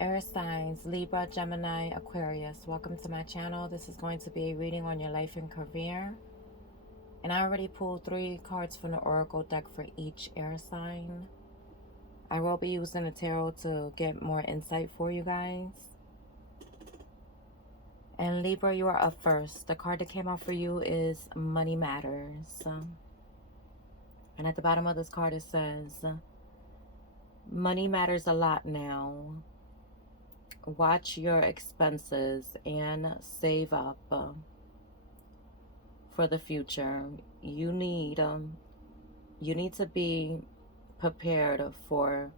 Air signs, Libra, Gemini, Aquarius. Welcome to my channel. This is going to be a reading on your life and career. And I already pulled 3 cards from the Oracle deck for each air sign. I will be using the tarot to get more insight for you guys. And Libra, you are up first. The card that came out for you is Money Matters. And at the bottom of this card it says, money matters a lot now. Watch your expenses and save up for the future. You need to be prepared for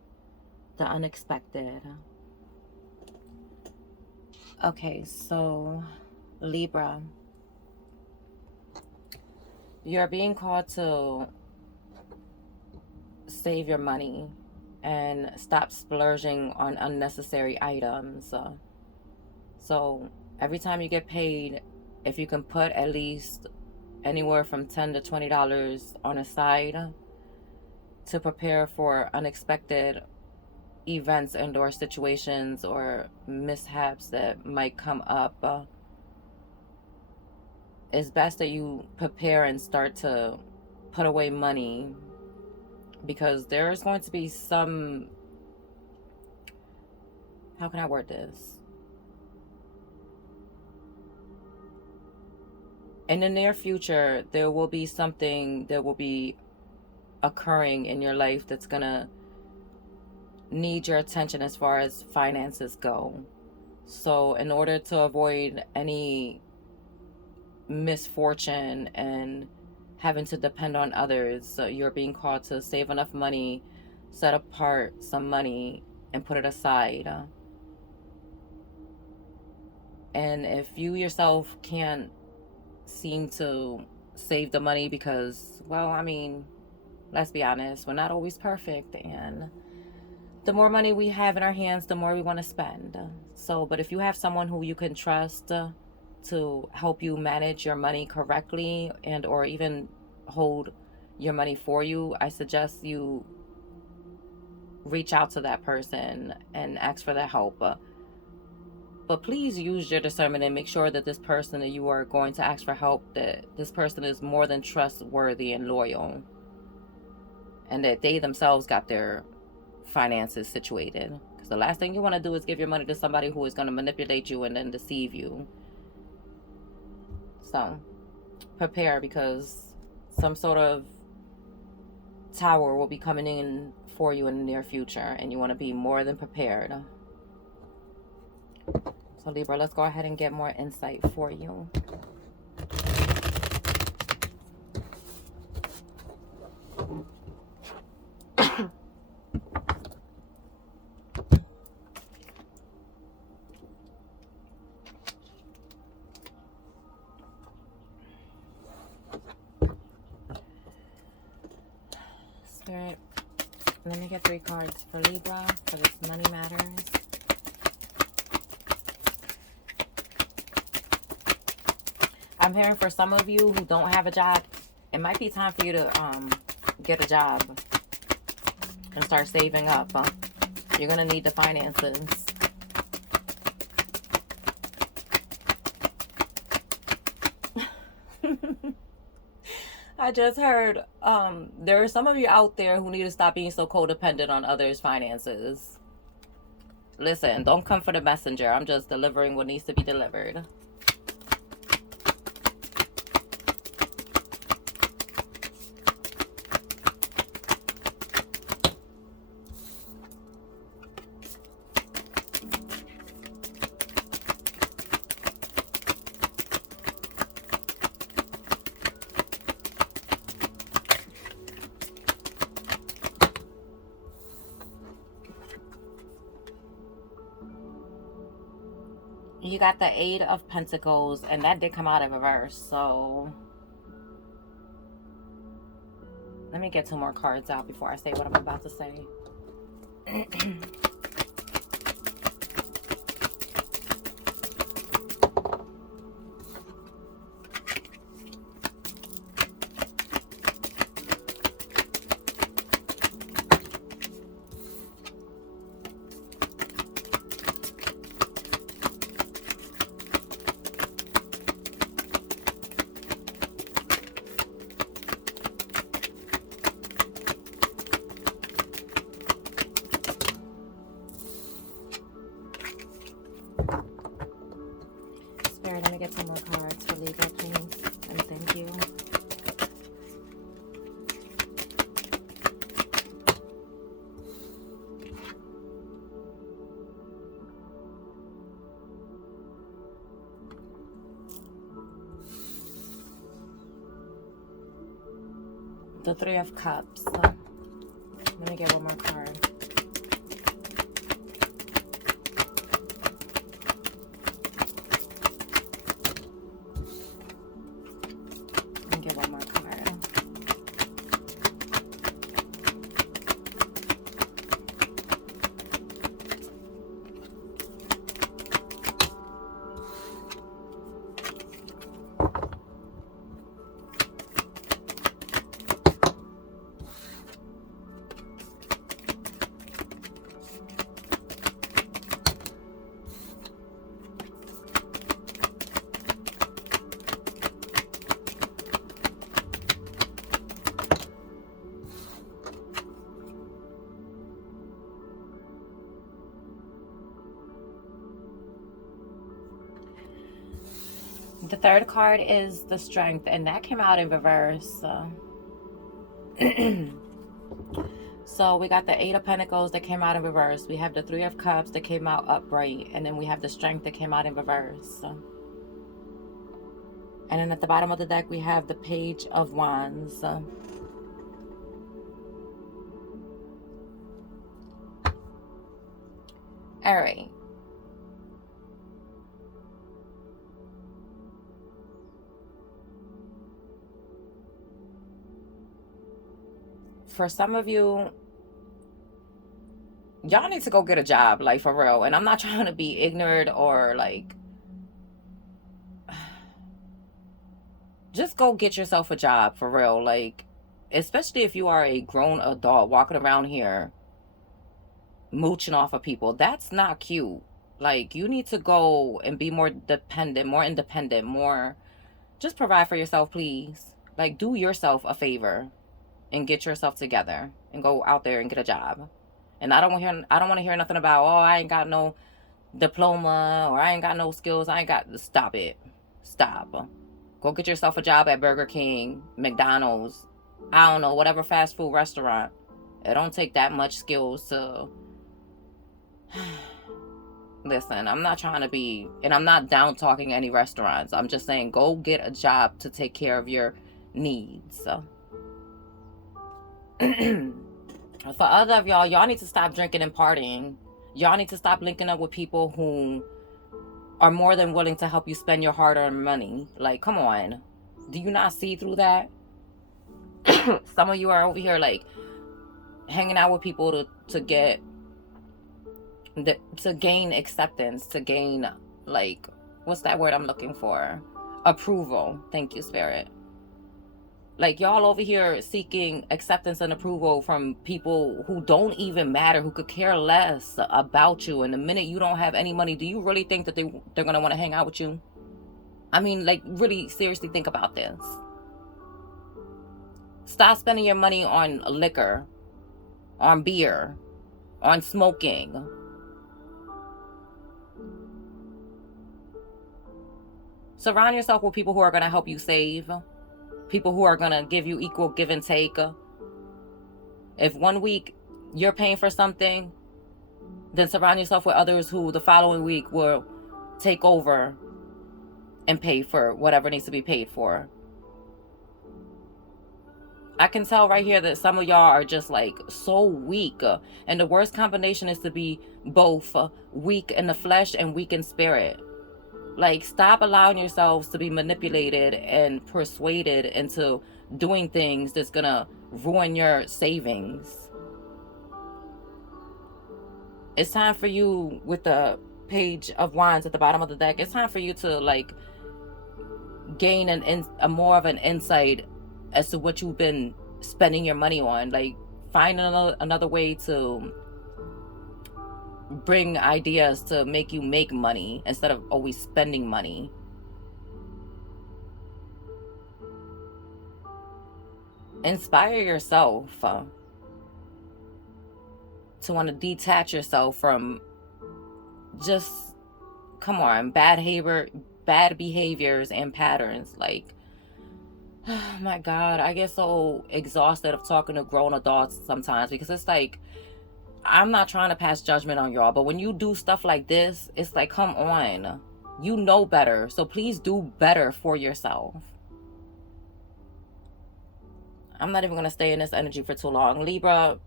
the unexpected. Okay, so Libra, you're being called to save your money and stop splurging on unnecessary items. So every time you get paid, if you can put at least anywhere from $10 to $20 on a side to prepare for unexpected events and or situations or mishaps that might come up, it's best that you prepare and start to put away money, because there's going to be some, how can I word this? In the near future, there will be something that will be occurring in your life that's gonna need your attention as far as finances go. So in order to avoid any misfortune and having to depend on others, so you're being called to save enough money, set apart some money and put it aside. And if you yourself can't seem to save the money because, well, I mean, let's be honest, we're not always perfect, and the more money we have in our hands, the more we want to spend. So, but if you have someone who you can trust to help you manage your money correctly and or even hold your money for you, I suggest you reach out to that person and ask for their help. But please use your discernment and make sure that this person that you are going to ask for help, that this person is more than trustworthy and loyal, and that they themselves got their finances situated. Because the last thing you want to do is give your money to somebody who is going to manipulate you and then deceive you. So prepare, because some sort of tower will be coming in for you in the near future, and you want to be more than prepared. So Libra, let's go ahead and get more insight for you. Spirit, let me get 3 cards for Libra for this Money Matters. I'm hearing for some of you who don't have a job, it might be time for you to get a job and start saving up. You're going to need the finances. I just heard there are some of you out there who need to stop being so codependent on others' finances. Listen, don't come for the messenger. I'm just delivering what needs to be delivered. You got the 8 of Pentacles, and that did come out of reverse. So let me get 2 more cards out before I say what I'm about to say. get some more cards for legal, please. And thank you. The Three of Cups. Let me get one more card. Let me get one more card. The third card is the Strength, and that came out in reverse. So we got the Eight of Pentacles that came out in reverse. We have the Three of Cups that came out upright. And then we have the Strength that came out in reverse. And then at the bottom of the deck, we have the Page of Wands. All right. For some of you, y'all need to go get a job, like, for real. And I'm not trying to be ignorant or like, just go get yourself a job, for real. Like, especially if you are a grown adult walking around here mooching off of people. That's not cute. Like, you need to go and be more dependent, more independent, more, just provide for yourself, please. Like, do yourself a favor and get yourself together and go out there and get a job. And I don't want to hear nothing about, oh, I ain't got no diploma, or I ain't got no skills. Stop it. Stop. Go get yourself a job at Burger King, McDonald's, I don't know, whatever fast food restaurant. It don't take that much skills to listen. I'm not trying to be, and I'm not down talking any restaurants. I'm just saying, go get a job to take care of your needs. For other of y'all need to stop drinking and partying. Y'all need to stop linking up with people who are more than willing to help you spend your hard-earned money. Like, come on. Do you not see through that? Some of you are over here, like, hanging out with people to gain acceptance, to gain, like, what's that word I'm looking for? Approval. Thank you, Spirit. Like, y'all over here seeking acceptance and approval from people who don't even matter, who could care less about you. And the minute you don't have any money, do you really think that they're going to want to hang out with you? I mean, like, really seriously think about this. Stop spending your money on liquor, on beer, on smoking. Surround yourself with people who are going to help you save. People who are going to give you equal give and take. If one week you're paying for something, then surround yourself with others who the following week will take over and pay for whatever needs to be paid for. I can tell right here that some of y'all are just like so weak. And the worst combination is to be both weak in the flesh and weak in spirit. Like, stop allowing yourselves to be manipulated and persuaded into doing things that's gonna ruin your savings. It's time for you, with the Page of Wands at the bottom of the deck, it's time for you to, like, gain a more of an insight as to what you've been spending your money on. Like, find another way to bring ideas to make you make money instead of always spending money. Inspire yourself to want to detach yourself from just, come on, bad bad behaviors and patterns. Like, oh my God, I get so exhausted of talking to grown adults sometimes, because it's like, I'm not trying to pass judgment on y'all, but when you do stuff like this, it's like, come on. You know better, so please do better for yourself. I'm not even going to stay in this energy for too long. Libra,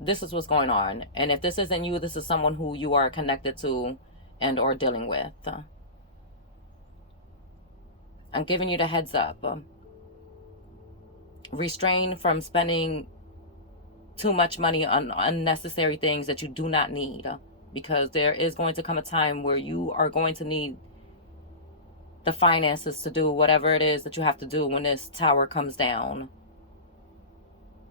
this is what's going on. And if this isn't you, this is someone who you are connected to and or dealing with. I'm giving you the heads up. Restrain from spending too much money on unnecessary things that you do not need, because there is going to come a time where you are going to need the finances to do whatever it is that you have to do when this tower comes down.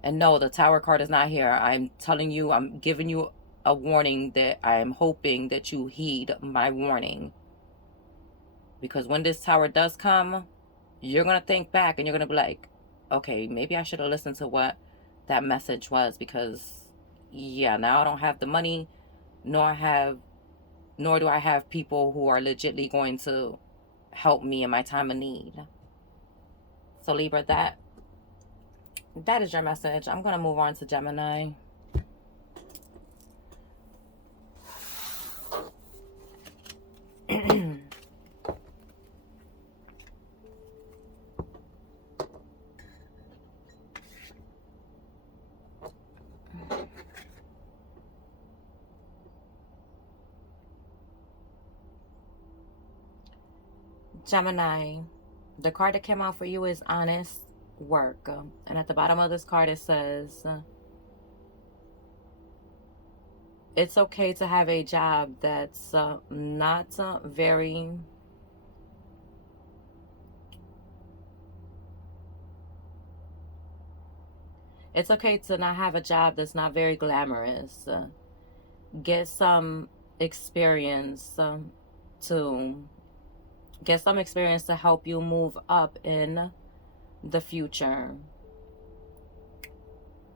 And no, the tower card is not here. I'm telling you, I'm giving you a warning that I am hoping that you heed my warning. Because when this tower does come, you're going to think back and you're going to be like, okay, maybe I should have listened to what that message was, because yeah, now I don't have the money, nor do I have people who are legitimately going to help me in my time of need. So Libra, that is your message. I'm going to move on to Gemini. Gemini, the card that came out for you is honest work. And at the bottom of this card, it says, it's okay to have a job that's not very... It's okay to not have a job that's not very glamorous. Get some experience to help you move up in the future.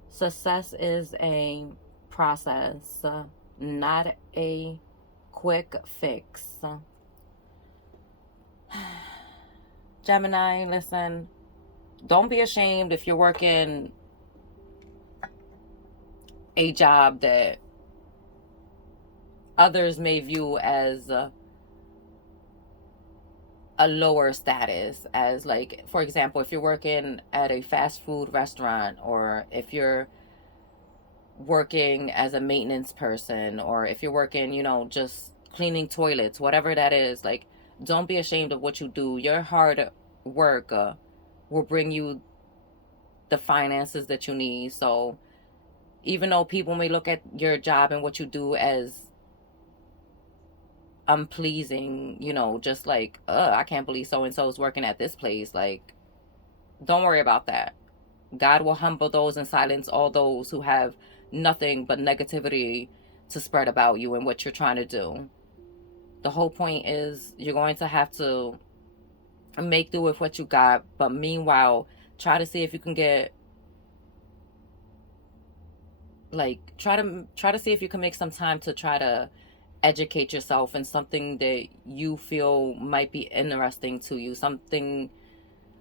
Success is a process, not a quick fix. Gemini, listen, don't be ashamed if you're working a job that others may view as a lower status, as like, for example, if you're working at a fast food restaurant, or if you're working as a maintenance person, or if you're working, just cleaning toilets, whatever that is, like, don't be ashamed of what you do. Your hard work will bring you the finances that you need. So even though people may look at your job and what you do as unpleasing, just like, I can't believe so-and-so is working at this place. Like, don't worry about that. God will humble those and silence all those who have nothing but negativity to spread about you and what you're trying to do. The whole point is you're going to have to make do with what you got. But meanwhile, try to see if you can get, like, try to see if you can make some time to try to educate yourself in something that you feel might be interesting to you, something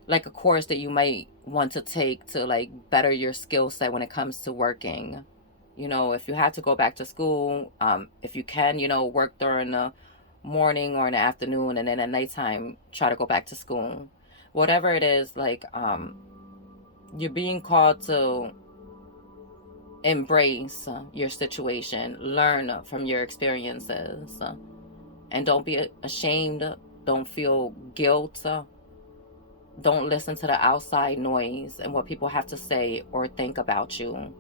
like a course that you might want to take to like better your skill set when it comes to working. If you have to go back to school, if you can, work during the morning or in the afternoon, and then at nighttime try to go back to school. Whatever it is, like, you're being called to embrace your situation, learn from your experiences, and don't be ashamed. Don't feel guilt. Don't listen to the outside noise and what people have to say or think about you.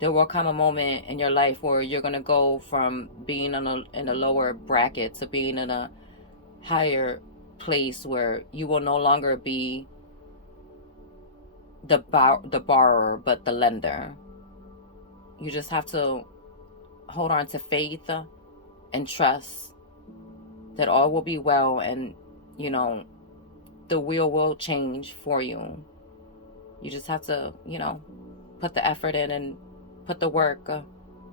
There will come a moment in your life where you're going to go from being in a lower bracket to being in a higher place, where you will no longer be the borrower, but the lender. You just have to hold on to faith and trust that all will be well, and the wheel will change for you. You just have to put the effort in and put the work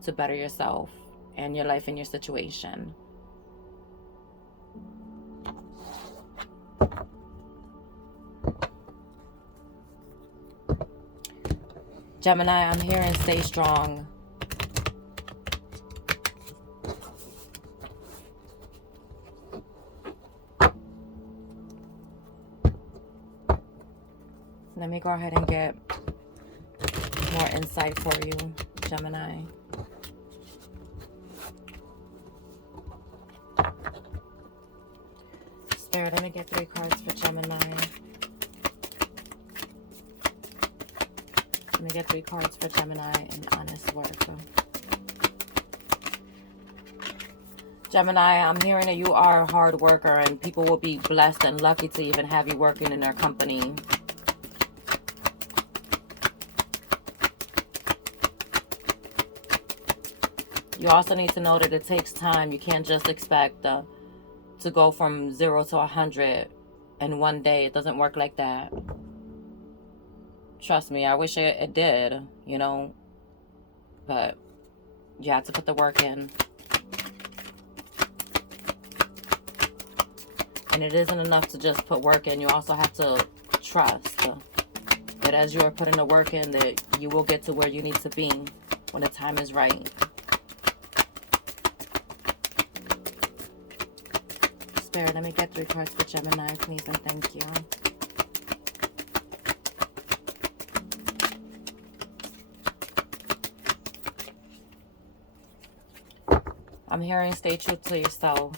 to better yourself and your life and your situation. Gemini, I'm hearing stay strong. Let me go ahead and get more insight for you, Gemini. Spirit, let me get 3 cards for Gemini. Let me get 3 cards for Gemini and honest work. Gemini, I'm hearing that you are a hard worker and people will be blessed and lucky to even have you working in their company. You also need to know that it takes time. You can't just expect to go from 0 to 100 in one day. It doesn't work like that. Trust me, I wish it did, you know, but you have to put the work in. And it isn't enough to just put work in. You also have to trust that as you are putting the work in, that you will get to where you need to be when the time is right. Spirit, let me get 3 cards for Gemini, please, and thank you. I'm hearing stay true to yourself.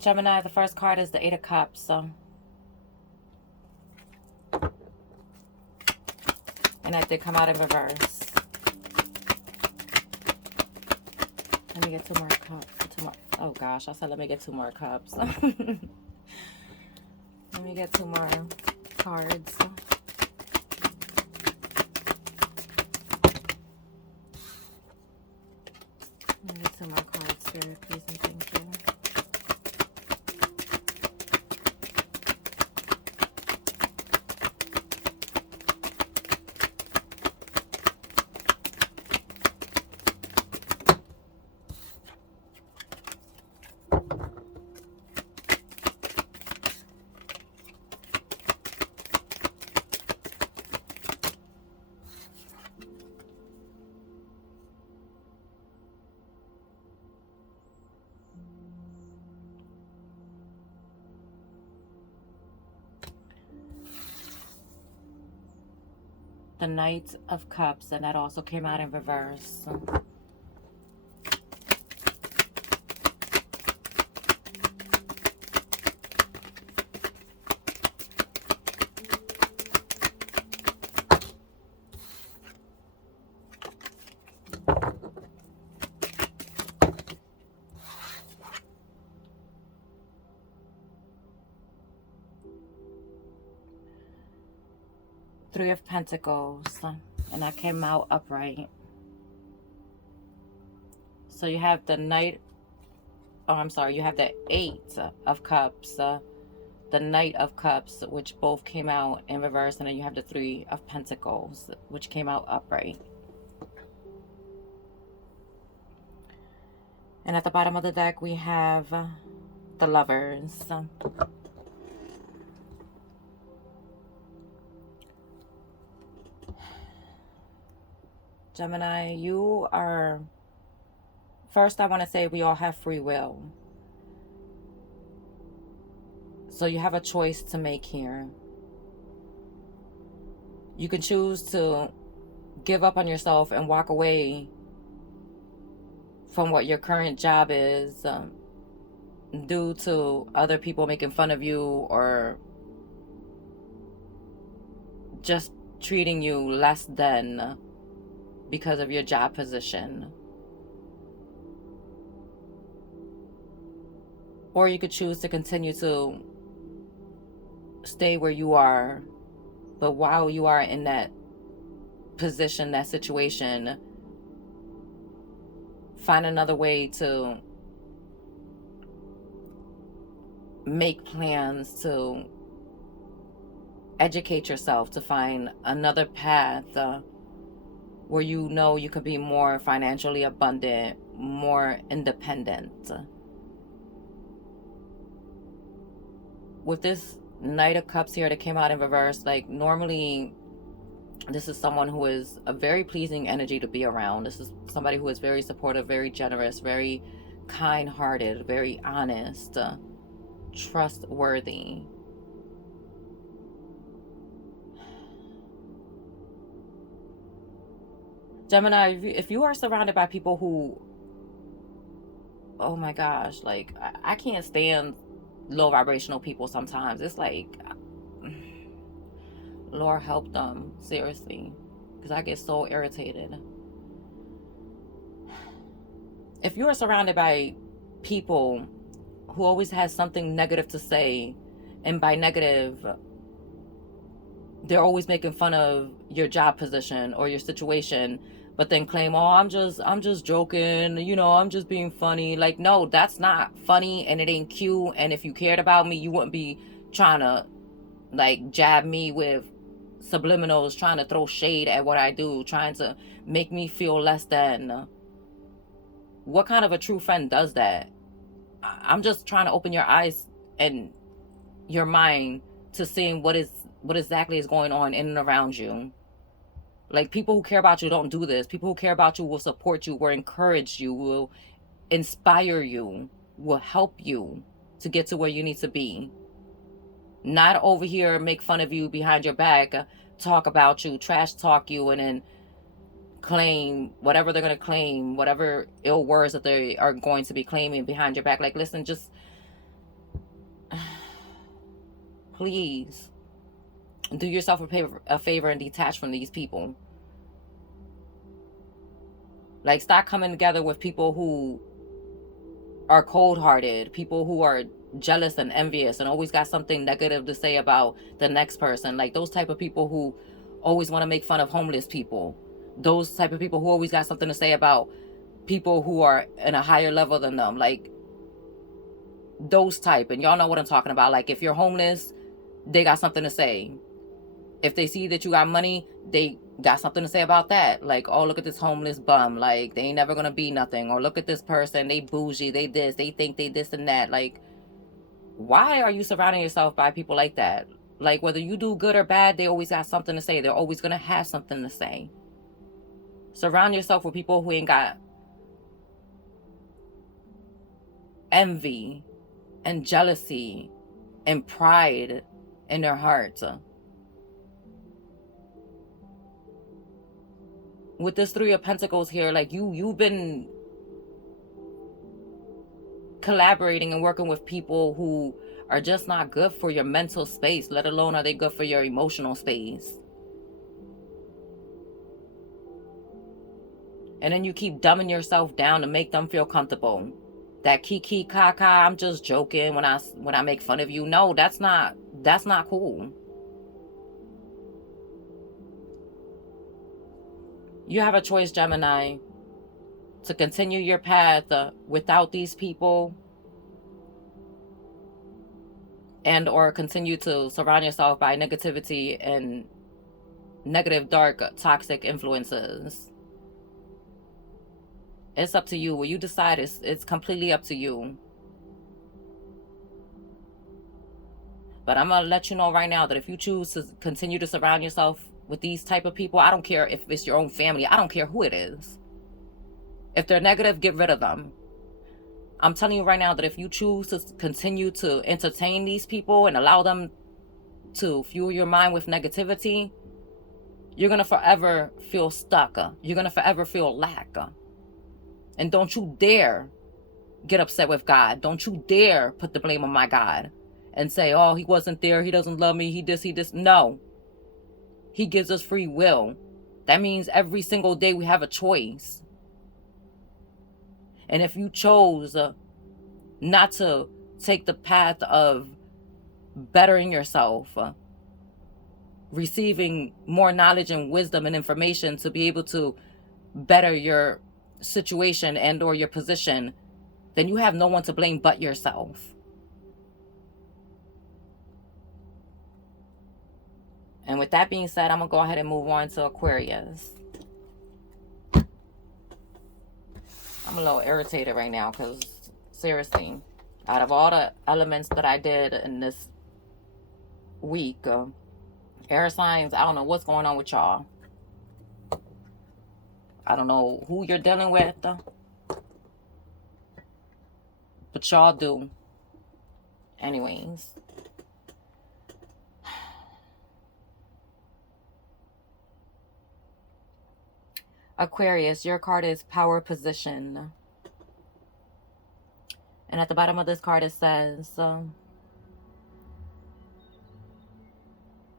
Gemini, the first card is the 8 of Cups. And that did come out in reverse. Let me get 2 more cups. 2 more. Oh gosh, I said let me get 2 more cups. Let me get 2 more cards. Let me get 2 more cards, Spirit, please, and thank you. The Knight of Cups, and that also came out in reverse. Three of Pentacles, and that came out upright. So you have the Knight, oh, I'm sorry, you have the 8 of Cups, the Knight of Cups, which both came out in reverse, and then you have the 3 of Pentacles, which came out upright. And at the bottom of the deck, we have the Lovers. Gemini, you are, first I want to say we all have free will. So you have a choice to make here. You can choose to give up on yourself and walk away from what your current job is due to other people making fun of you or just treating you less than because of your job position. Or you could choose to continue to stay where you are, but while you are in that position, that situation, find another way to make plans, to educate yourself, to find another path where you know you could be more financially abundant, more independent. With this Knight of Cups here that came out in reverse, like normally this is someone who is a very pleasing energy to be around. This is somebody who is very supportive, very generous, very kind-hearted, very honest, trustworthy. Gemini, if you are surrounded by people who, oh my gosh, like I can't stand low vibrational people sometimes. It's like, Lord help them, seriously, because I get so irritated. If you are surrounded by people who always has something negative to say, and by negative, they're always making fun of your job position or your situation, but then claim, oh, I'm just joking, you know, I'm just being funny. Like, no, that's not funny, and it ain't cute. And if you cared about me, you wouldn't be trying to like jab me with subliminals, trying to throw shade at what I do, trying to make me feel less than. What kind of a true friend does that? I'm just trying to open your eyes and your mind to seeing what exactly is going on in and around you. Like, people who care about you don't do this. People who care about you will support you, will encourage you, will inspire you, will help you to get to where you need to be. Not over here make fun of you behind your back, talk about you, trash talk you, and then claim whatever they're going to claim, whatever ill words that they are going to be claiming behind your back. Like, listen, just please do yourself a favor and detach from these people. Like, stop coming together with people who are cold-hearted, people who are jealous and envious and always got something negative to say about the next person. Like, those type of people who always want to make fun of homeless people. Those type of people who always got something to say about people who are in a higher level than them. Like, those type. And y'all know what I'm talking about. Like, if you're homeless, they got something to say. If they see that you got money, they got something to say about that. Like, oh, look at this homeless bum. Like, they ain't never gonna be nothing. Or look at this person, they bougie, they this, they think they this and that. Like, why are you surrounding yourself by people like that? Like, whether you do good or bad, they always got something to say. They're always gonna have something to say. Surround yourself with people who ain't got envy and jealousy and pride in their hearts. With this Three of Pentacles here, like, you've been collaborating and working with people who are just not good for your mental space, let alone are they good for your emotional space. And then you keep dumbing yourself down to make them feel comfortable. That kiki kaka, I'm just joking when I make fun of you. No, that's not cool. You have a choice, Gemini, to continue your path without these people, and or continue to surround yourself by negativity and negative, dark, toxic influences. It's up to you. What you decide it's completely up to you. But I'm gonna let you know right now that if you choose to continue to surround yourself with these type of people, I don't care if it's your own family, I don't care who it is. If they're negative, get rid of them. I'm telling you right now that if you choose to continue to entertain these people and allow them to fuel your mind with negativity, you're going to forever feel stuck. You're going to forever feel lack. And don't you dare get upset with God. Don't you dare put the blame on my God and say, oh, he wasn't there, he doesn't love me, he this. No. He gives us free will. That means every single day we have a choice. And if you chose not to take the path of bettering yourself, receiving more knowledge and wisdom and information to be able to better your situation and or your position, then you have no one to blame but yourself. And with that being said, I'm going to go ahead and move on to Aquarius. I'm a little irritated right now because, seriously, out of all the elements that I did in this week, air signs, I don't know what's going on with y'all. I don't know who you're dealing with, but y'all do. Anyways. Aquarius, your card is power position. And at the bottom of this card it says,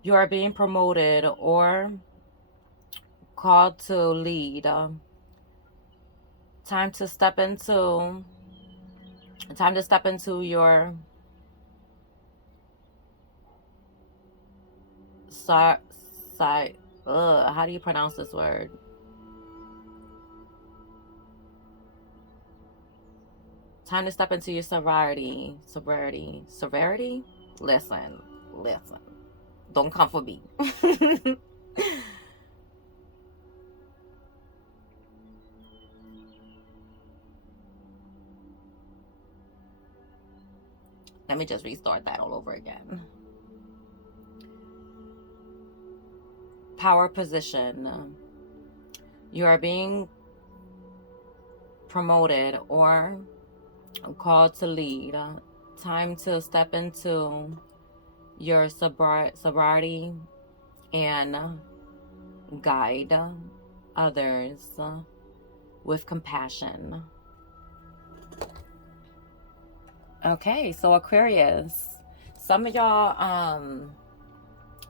you are being promoted or called to lead. Time to step into your how do you pronounce this word? Time to step into your sobriety. Listen. Don't come for me. Let me just restart that all over again. Power position. You are being promoted or called to lead. Time to step into your sobriety and guide others with compassion. Okay, so Aquarius, some of y'all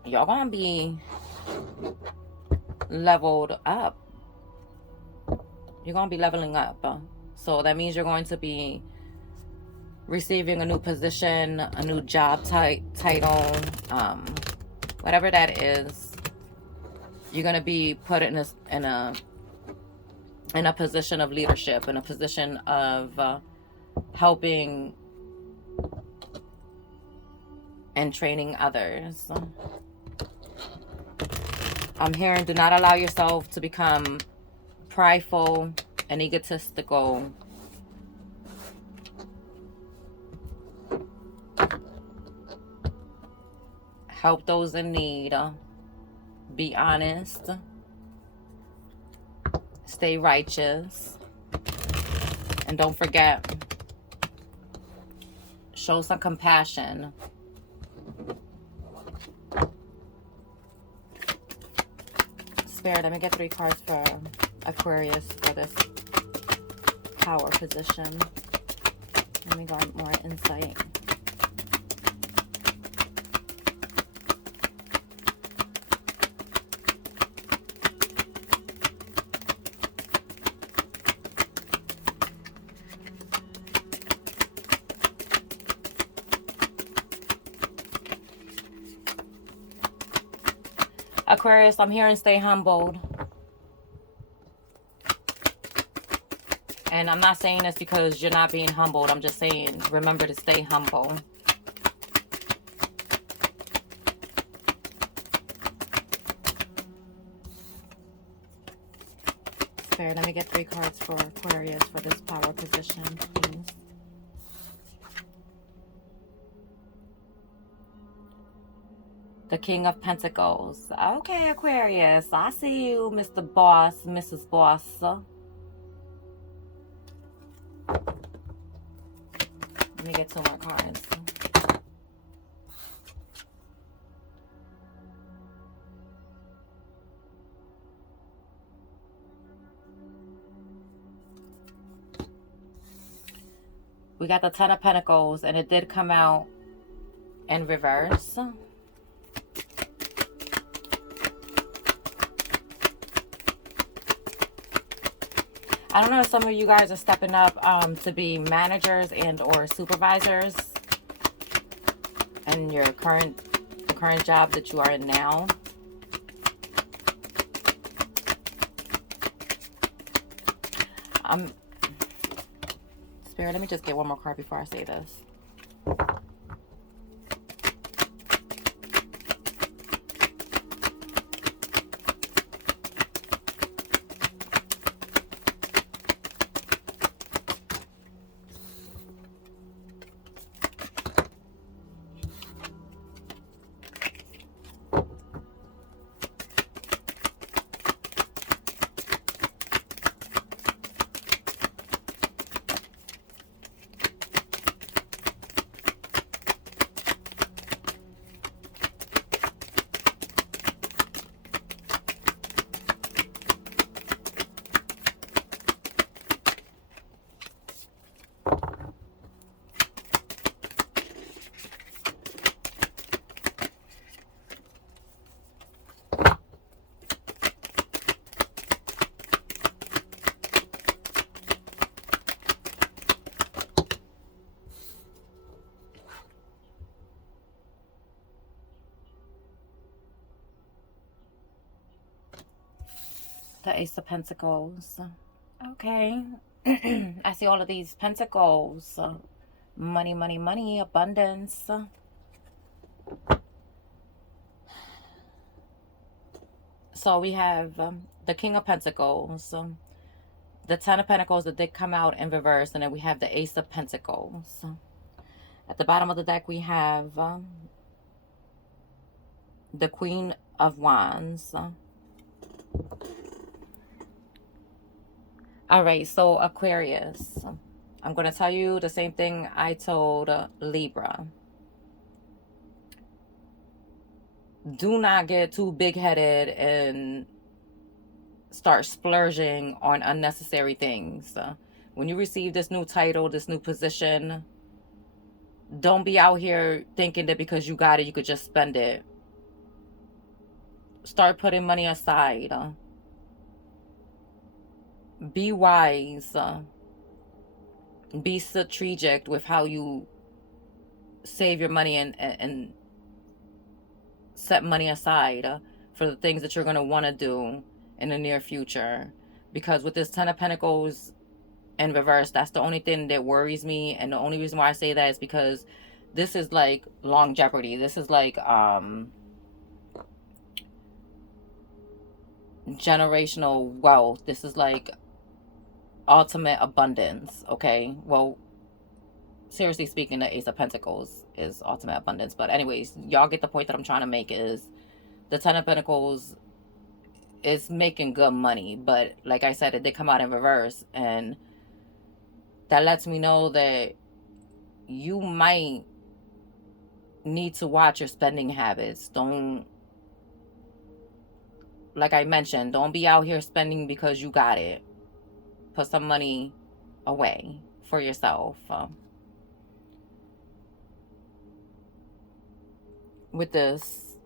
y'all gonna be leveled up. You're gonna be leveling up. So that means you're going to be receiving a new position, a new job title, whatever that is. You're gonna be put in a position of leadership, in a position of helping and training others. I'm hearing, do not allow yourself to become prideful and egotistical. Help those in need. Be honest. Stay righteous. And don't forget, show some compassion. Spirit, let me get 3 cards for Aquarius for this power position. Let me go on more insight. Aquarius, I'm hearing stay humbled. And I'm not saying this because you're not being humbled. I'm just saying, remember to stay humble. Spirit, let me get 3 cards for Aquarius for this power position, please. The King of Pentacles. Okay, Aquarius. I see you, Mr. Boss, Mrs. Boss. Let me get 2 more cards. We got the Ten of Pentacles, and it did come out in reverse. I don't know if some of you guys are stepping up to be managers and or supervisors in your current job that you are in now. Um, Spirit, let me just get one more card before I say this. The Ace of Pentacles. Okay. I see all of these pentacles. Money, money, money, abundance. So we have the King of Pentacles, the Ten of Pentacles that did come out in reverse, and then we have the Ace of Pentacles. At the bottom of the deck, we have the Queen of Wands. All right, so Aquarius, I'm going to tell you the same thing I told Libra. Do not get too big-headed and start splurging on unnecessary things. When you receive this new title, this new position, don't be out here thinking that because you got it, you could just spend it. Start putting money aside. Be wise. Be strategic with how you save your money and set money aside for the things that you're going to want to do in the near future. Because with this Ten of Pentacles in reverse, that's the only thing that worries me. And the only reason why I say that is because this is like longevity. This is like generational wealth. This is like ultimate abundance. Okay, well, seriously speaking, the Ace of Pentacles is ultimate abundance. But anyways, y'all get the point that I'm trying to make. Is the Ten of Pentacles is making good money, but like I said, it did come out in reverse, and that lets me know that you might need to watch your spending habits. Don't, like I mentioned, don't be out here spending because you got it. Put some money away for yourself. With this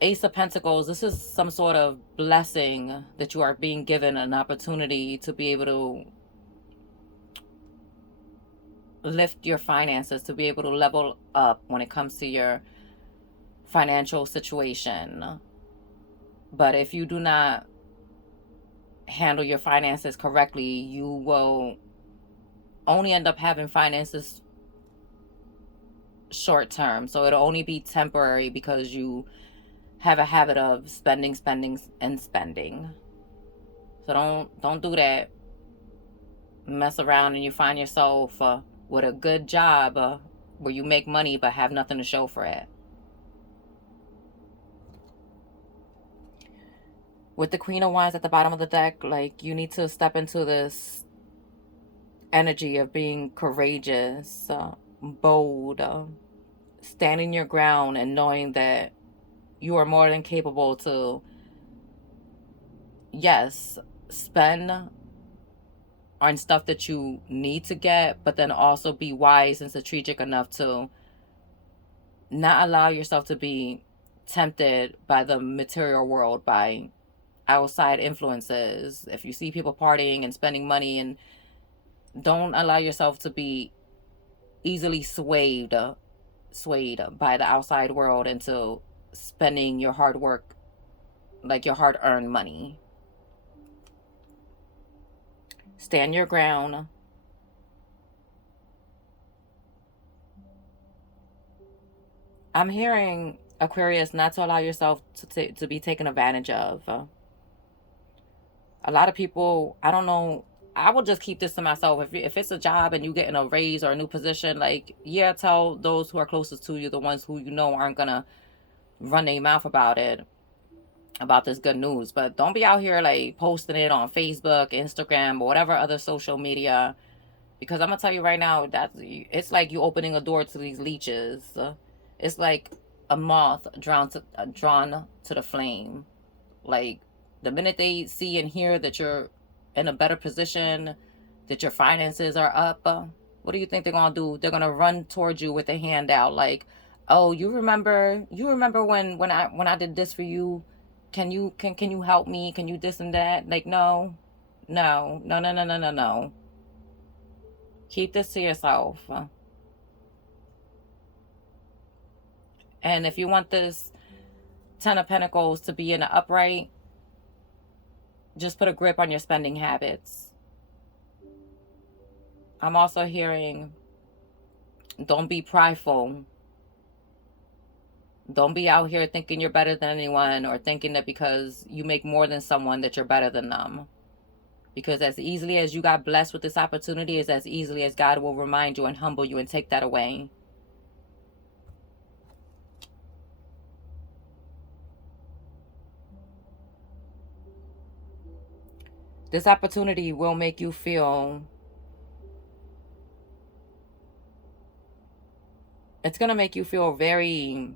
Ace of Pentacles, this is some sort of blessing that you are being given, an opportunity to be able to lift your finances, to be able to level up when it comes to your financial situation. But if you do not handle your finances correctly, you will only end up having finances short term. So it'll only be temporary because you have a habit of spending. So don't do that. Mess around and you find yourself with a good job where you make money but have nothing to show for it. With the Queen of Wands at the bottom of the deck, like, you need to step into this energy of being courageous, bold, standing your ground, and knowing that you are more than capable to, yes, spend on stuff that you need to get, but then also be wise and strategic enough to not allow yourself to be tempted by the material world, by outside influences. If you see people partying and spending money, and don't allow yourself to be easily swayed by the outside world into spending your hard work, like your hard-earned money. Stand your ground. I'm hearing, Aquarius, not to allow yourself to be taken advantage of. A lot of people, I don't know, I will just keep this to myself. If it's a job and you getting a raise or a new position, like, yeah, tell those who are closest to you, the ones who you know aren't gonna run their mouth about it, about this good news. But don't be out here like posting it on Facebook, Instagram, or whatever other social media, because I'm gonna tell you right now that it's like you opening a door to these leeches. It's like a moth drawn to the flame. Like, the minute they see and hear that you're in a better position, that your finances are up, what do you think they're gonna do? They're gonna run towards you with a hand out, like, oh, you remember when I did this for you? Can you help me? Can you this and that? Like, no, no, no, no, no, no, no, no. Keep this to yourself. And if you want this Ten of Pentacles to be in the upright, just put a grip on your spending habits. I'm also hearing, don't be prideful. Don't be out here thinking you're better than anyone, or thinking that because you make more than someone that you're better than them. Because as easily as you got blessed with this opportunity is as easily as God will remind you and humble you and take that away. This opportunity will make you feel, it's going to make you feel very,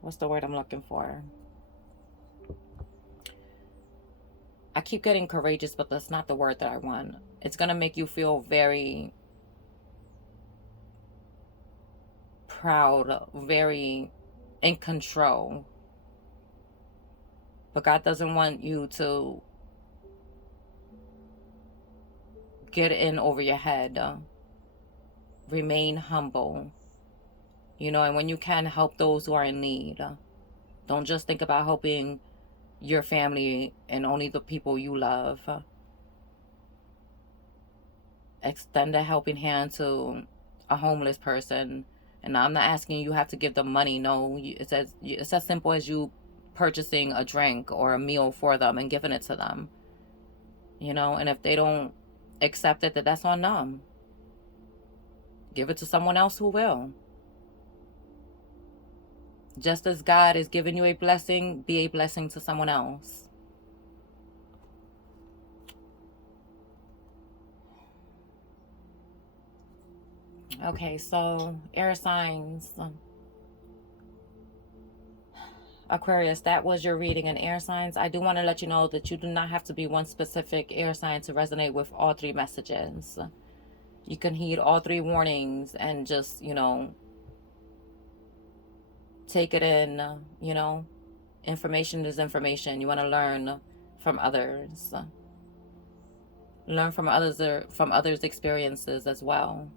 what's the word I'm looking for? I keep getting courageous, but that's not the word that I want. It's going to make you feel very proud, very in control. But God doesn't want you to get in over your head. Remain humble. And when you can, help those who are in need. Don't just think about helping your family and only the people you love. Extend a helping hand to a homeless person. And I'm not asking you have to give them money. No, it's as simple as you purchasing a drink or a meal for them and giving it to them. And if they don't accept it, that's on them. Give it to someone else who will. Just as God is giving you a blessing, be a blessing to someone else. Okay, so air signs. Aquarius, that was your reading in air signs. I do want to let you know that you do not have to be one specific air sign to resonate with all three messages. You can heed all three warnings and just, take it in. Information is information. You want to learn from others. Learn from others' experiences as well.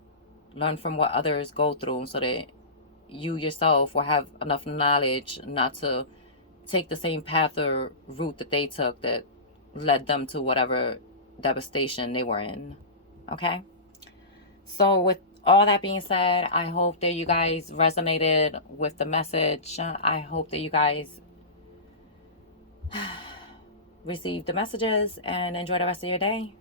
Learn from what others go through so that you yourself will have enough knowledge not to take the same path or route that they took that led them to whatever devastation they were in. Okay? So with all that being said, I hope that you guys resonated with the message. I hope that you guys receive the messages and enjoy the rest of your day.